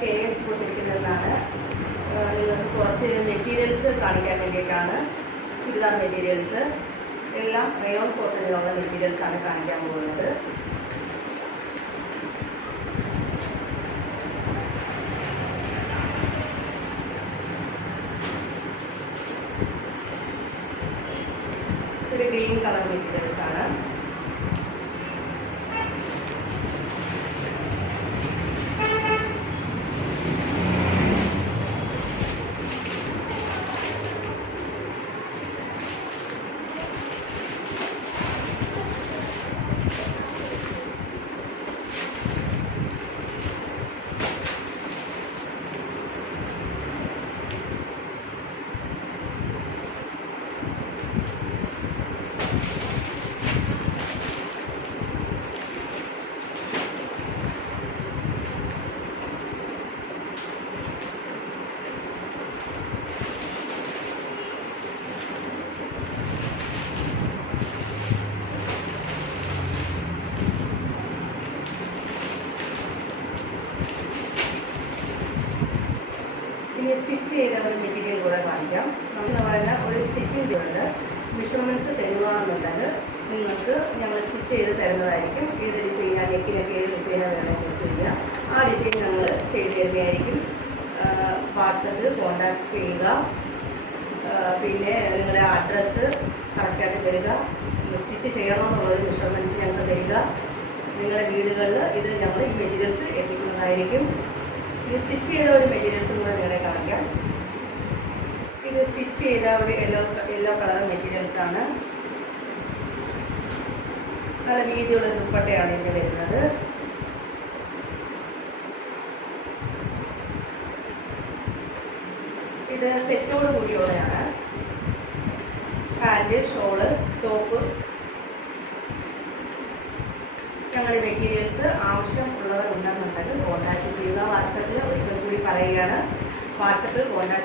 KS കൊടുത്തിരിക്കുന്നതാണ്. നിങ്ങൾക്ക് കുറച്ച് materials കാണിക്കാൻ വേണ്ടിയിട്ടാണ്. ചുരിദാർ മെറ്റീരിയൽസ് എല്ലാം റയോൺ കോട്ടണിലുള്ള മെറ്റീരിയൽസാണ് കാണിക്കാൻ പോകുന്നത്. ഇതൊരു ഗ്രീൻ കളർ മെറ്റീരിയൽസാണ്. ഇനി സ്റ്റിച്ച് ചെയ്ത ഒരു മെറ്റീരിയൽ കൂടെ കാണിക്കാം. നമുക്ക് പറയുന്ന ഒരു സ്റ്റിച്ചിങ് ഉണ്ട്. മെഷർമെൻറ്റ്സ് തരുവാണെന്നുണ്ടെങ്കിൽ നിങ്ങൾക്ക് ഞങ്ങൾ സ്റ്റിച്ച് ചെയ്ത് തരുന്നതായിരിക്കും. ഏത് ഡിസൈനാണ്, നെക്കിനൊക്കെ ഏത് ഡിസൈനാണ് വേണമെന്ന് വെച്ച് കഴിഞ്ഞാൽ ആ ഡിസൈൻ ഞങ്ങൾ ചെയ്ത് തരുന്നതായിരിക്കും. വാട്സപ്പിൽ കോൺടാക്ട് ചെയ്യുക. പിന്നെ നിങ്ങളുടെ അഡ്രസ്സ് കറക്റ്റായിട്ട് തരിക. സ്റ്റിച്ച് ചെയ്യണമെന്നുള്ളൊരു മെഷർമെൻറ്റ്സ് ഞങ്ങൾക്ക് തരിക. നിങ്ങളുടെ വീടുകളിൽ ഇത് ഞങ്ങൾ ഈ മെറ്റീരിയൽസ് എത്തിക്കുന്നതായിരിക്കും. ഇത് സ്റ്റിച്ച് ചെയ്ത ഒരു മെറ്റീരിയൽസും കൂടെ നിങ്ങളെ കാണിക്കാം. ഇത് സ്റ്റിച്ച് ചെയ്ത ഒരു യെല്ലോ കളർ മെറ്റീരിയൽസാണ്. നല്ല വീതിയുള്ള ദുപ്പട്ടയാണ് ഇതിന് വരുന്നത്. ഇത് സെറ്റോട് കൂടിയുള്ളതാണ്. Pant, shawl, top. ഞങ്ങളുടെ മെറ്റീരിയൽസ് ആവശ്യമുള്ളവർ ഉണ്ടെന്നുണ്ടെങ്കിൽ കോൺടാക്ട് ചെയ്യുക. വാട്സപ്പിൽ ഒരിക്കൽ കൂടി പറയുകയാണ്. വാട്സപ്പിൽ കോൺടാക്ട്